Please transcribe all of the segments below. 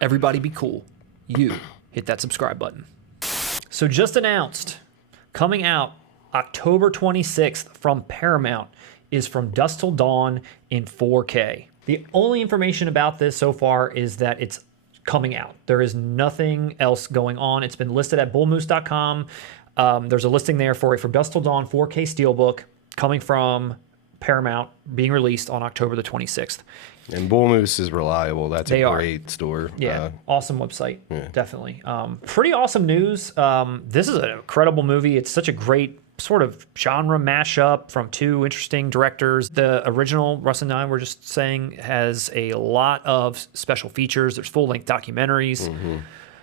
Everybody be cool. You hit that subscribe button. So just announced, coming out October 26th from Paramount is From Dusk Till Dawn in 4K. The only information about this so far is that it's coming out. There is nothing else going on. It's been listed at bullmoose.com. There's a listing there for a From Dusk Till Dawn 4K Steelbook coming from Paramount, being released on October the 26th. And Bull Moose is reliable. That's a great store. Yeah, awesome website, definitely. Pretty awesome news. This is an incredible movie. It's such a great sort of genre mashup from two interesting directors. The original, Russ and I were just saying, has a lot of special features. There's full-length documentaries. Mm-hmm.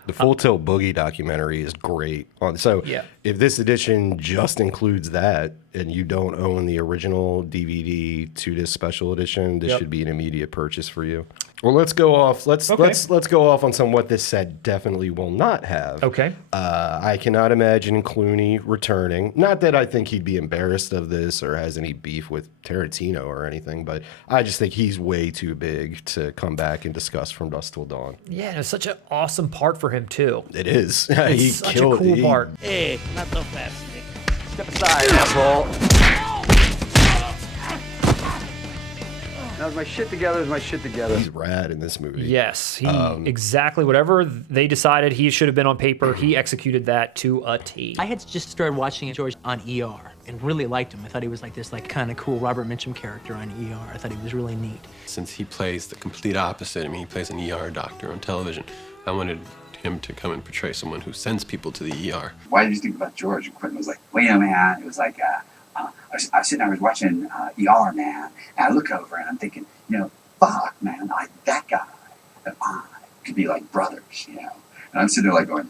The Full Tilt Boogie documentary is great. So if this edition just includes that and you don't own the original DVD 2-disc special edition, this should be an immediate purchase for you. Well, let's go off. Let's go off on some what this set definitely will not have. Okay. I cannot imagine Clooney returning. Not that I think he'd be embarrassed of this or has any beef with Tarantino or anything, but I just think he's way too big to come back and discuss From Dusk Till Dawn. Yeah, and it's such an awesome part for him too. It is. It's such a cool part. Hey, not so fast, Nick. Step aside, asshole. Now, is my shit together? Is my shit together? He's rad in this movie. Yes, he exactly whatever they decided he should have been on paper, he executed that to a T. I had just started watching George on ER and really liked him. I thought he was like this kind of cool Robert Mitchum character on ER. I thought he was really neat. Since he plays the complete opposite, I mean, he plays an ER doctor on television, I wanted him to come and portray someone who sends people to the ER. Why did you think about George? And Quentin was like, wait a minute. It was like, I was sitting there, I was watching ER, man, and I look over and I'm thinking, fuck, man, that guy and I could be like brothers, And I'm sitting there like going,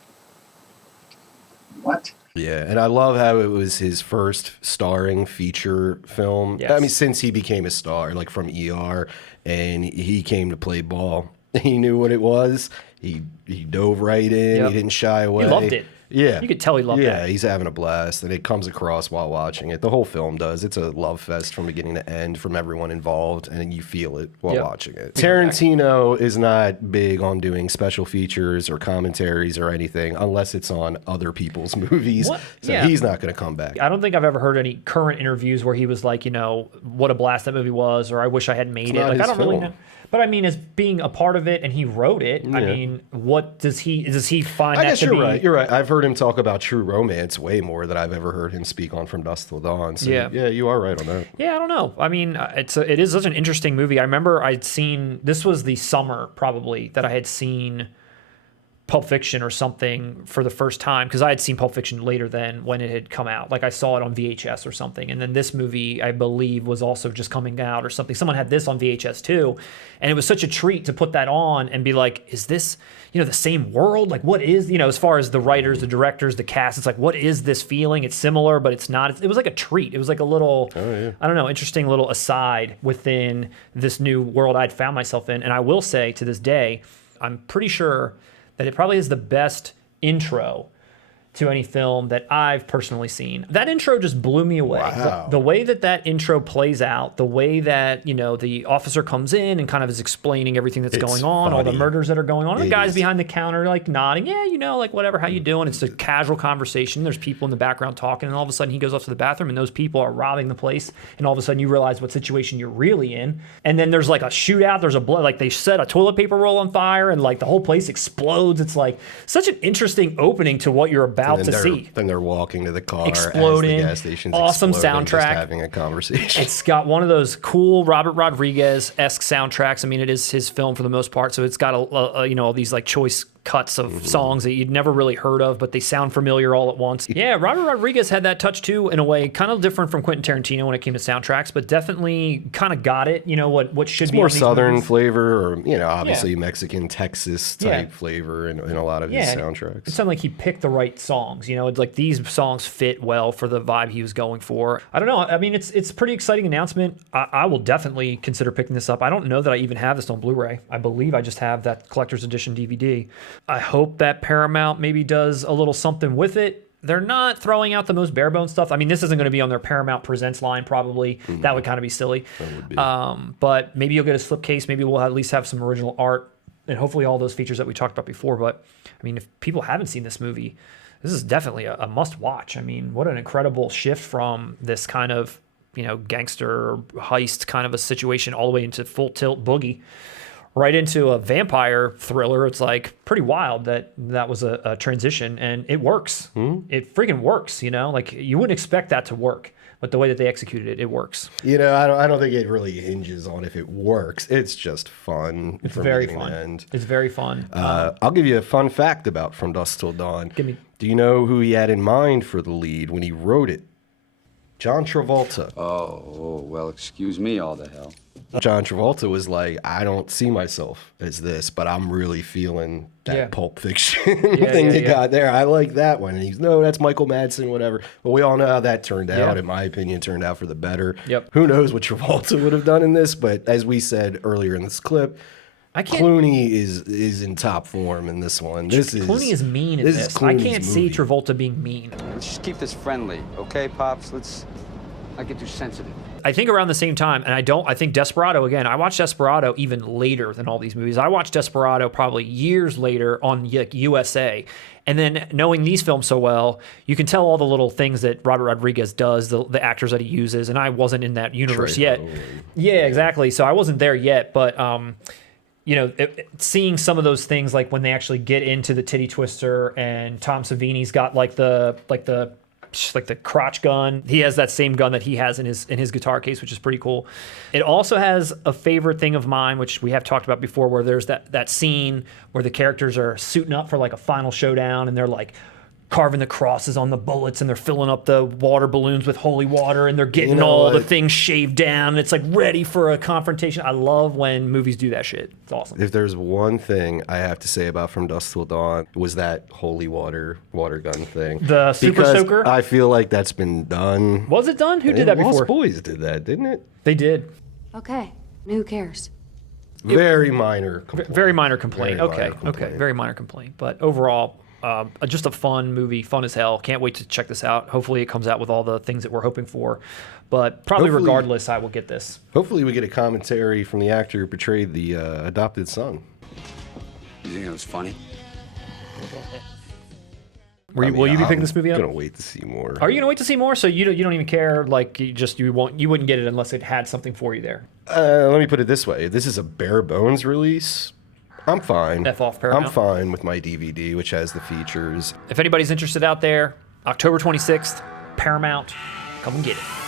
what? Yeah, and I love how it was his first starring feature film. Yes. I mean, since he became a star, like from ER, and he came to play ball. He knew what it was. He dove right in. He didn't shy away. He loved it. Yeah. You could tell he loved that. Yeah, he's having a blast, and it comes across while watching it. The whole film does. It's a love fest from beginning to end from everyone involved, and you feel it while watching it. Tarantino is not big on doing special features or commentaries or anything unless it's on other people's movies. So he's not going to come back. I don't think I've ever heard any current interviews where he was like, what a blast that movie was, or I wish I had made it. Like, I don't really know. But I mean, as being a part of it, and he wrote it. I mean, what does he find? I guess you're right. You're right. I've heard him talk about True Romance way more than I've ever heard him speak on From Dusk Till Dawn. So yeah, you are right on that. Yeah, I don't know. I mean, it is such an interesting movie. I remember I'd seen, this was the summer probably that I had seen Pulp Fiction or something for the first time, because I had seen Pulp Fiction later than when it had come out. Like I saw it on VHS or something, and then this movie I believe was also just coming out or something. Someone had this on VHS too, and it was such a treat to put that on and be like, is this the same world? Like what is, as far as the writers, the directors, the cast, it's like, what is this feeling? It's similar, but it's not. It was like a treat. It was like a little, I don't know, interesting little aside within this new world I'd found myself in. And I will say to this day, I'm pretty sure that it probably is the best intro to any film that I've personally seen. That intro just blew me away. Wow. The way that intro plays out, the way that, the officer comes in and kind of is explaining everything that's going on, all the murders that are going on. And the guys behind the counter like nodding, like whatever, how you doing? It's a casual conversation. There's people in the background talking, and all of a sudden he goes off to the bathroom and those people are robbing the place, and all of a sudden you realize what situation you're really in. And then there's like a shootout, there's a blood, like they set a toilet paper roll on fire and like the whole place explodes. It's like such an interesting opening to what you're about to see. Then they're walking to the car, exploding, as the gas station's awesome exploding, soundtrack, just having a conversation. It's got one of those cool Robert Rodriguez-esque soundtracks. I mean, it is his film for the most part, so it's got all these like choice cuts of songs that you'd never really heard of, but they sound familiar all at once. Yeah, Robert Rodriguez had that touch too, in a way, kind of different from Quentin Tarantino when it came to soundtracks, but definitely kind of got it. What should be more Southern flavor, or obviously Mexican, Texas type flavor in a lot of his soundtracks. It sounded like he picked the right songs. It's like these songs fit well for the vibe he was going for. I don't know. I mean, it's a pretty exciting announcement. I will definitely consider picking this up. I don't know that I even have this on Blu-ray. I believe I just have that collector's edition DVD. I hope that Paramount maybe does a little something with it. They're not throwing out the most bare bones stuff. I mean, this isn't going to be on their Paramount Presents line, probably. That would kind of be silly. That would be. But maybe you'll get a slipcase. Maybe we'll at least have some original art. and hopefully all those features that we talked about before. But I mean, if people haven't seen this movie, this is definitely a must watch. I mean, what an incredible shift from this kind of, gangster heist kind of a situation all the way into full tilt boogie, right into a vampire thriller. It's like pretty wild that was a transition, and it works. It freaking works, like you wouldn't expect that to work, but the way that they executed it, it works. I don't think it really hinges on if it works. It's just fun. It's very fun. It's very fun. I'll give you a fun fact about From Dusk Till Dawn. Do you know who he had in mind for the lead when he wrote it? John Travolta. Oh, well, excuse me, all the hell. John Travolta was like, I don't see myself as this, but I'm really feeling that Pulp Fiction thing they got there. I like that one. And he's, no, that's Michael Madsen, whatever. But we all know how that turned out. In my opinion, turned out for the better. Who knows what Travolta would have done in this? But as we said earlier in this clip, Clooney is in top form in this one. Clooney is mean in this. I can't see Travolta being mean. Let's just keep this friendly, okay, Pops? Let's not get too sensitive. I think around the same time, and I think Desperado, again, I watched Desperado even later than all these movies. I watched Desperado probably years later on USA. And then knowing these films so well, you can tell all the little things that Robert Rodriguez does, the actors that he uses, and I wasn't in that universe yet. Yeah, exactly. So I wasn't there yet, but seeing some of those things, like when they actually get into the titty twister and Tom Savini's got like the crotch gun. He has that same gun that he has in his guitar case, which is pretty cool. It also has a favorite thing of mine, which we have talked about before, where there's that scene where the characters are suiting up for like a final showdown, and they're like carving the crosses on the bullets, and they're filling up the water balloons with holy water, and they're getting all the things shaved down, and it's like ready for a confrontation. I love when movies do that shit. It's awesome. If there's one thing I have to say about From Dusk Till Dawn, was that holy water gun thing. The super soaker? I feel like that's been done. Was it done? Who did that before? Lost Boys did that, didn't it? They did. Okay, who cares? Very minor complaint. Very minor complaint. Okay, very minor complaint. But overall, just a fun movie, fun as hell. Can't wait to check this out. Hopefully it comes out with all the things that we're hoping for. But probably regardless, I will get this. Hopefully we get a commentary from the actor who portrayed the adopted son. You think it was funny? Will you be picking this movie up? I'm gonna wait to see more. Are you gonna wait to see more? So you don't even care? Like you wouldn't get it unless it had something for you there. Let me put it this way: if this is a bare bones release, I'm fine. F off Paramount. I'm fine with my DVD, which has the features. If anybody's interested out there, October 26th, Paramount, come and get it.